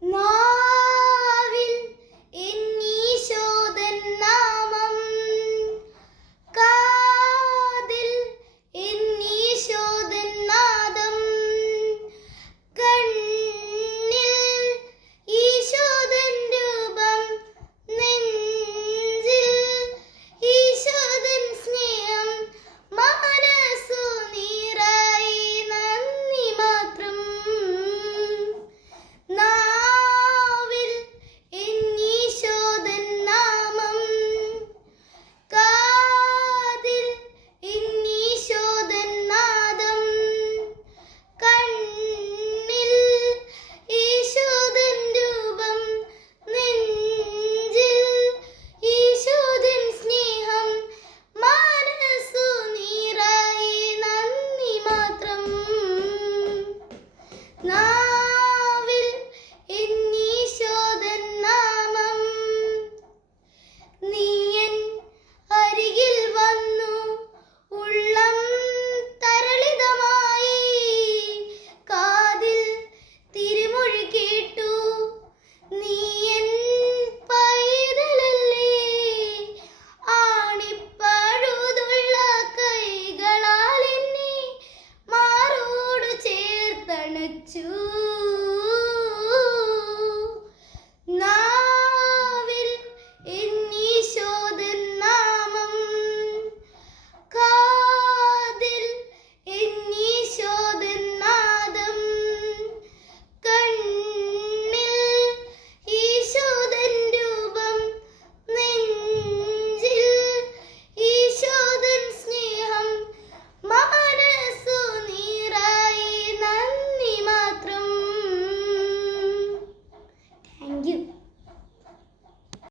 No. 那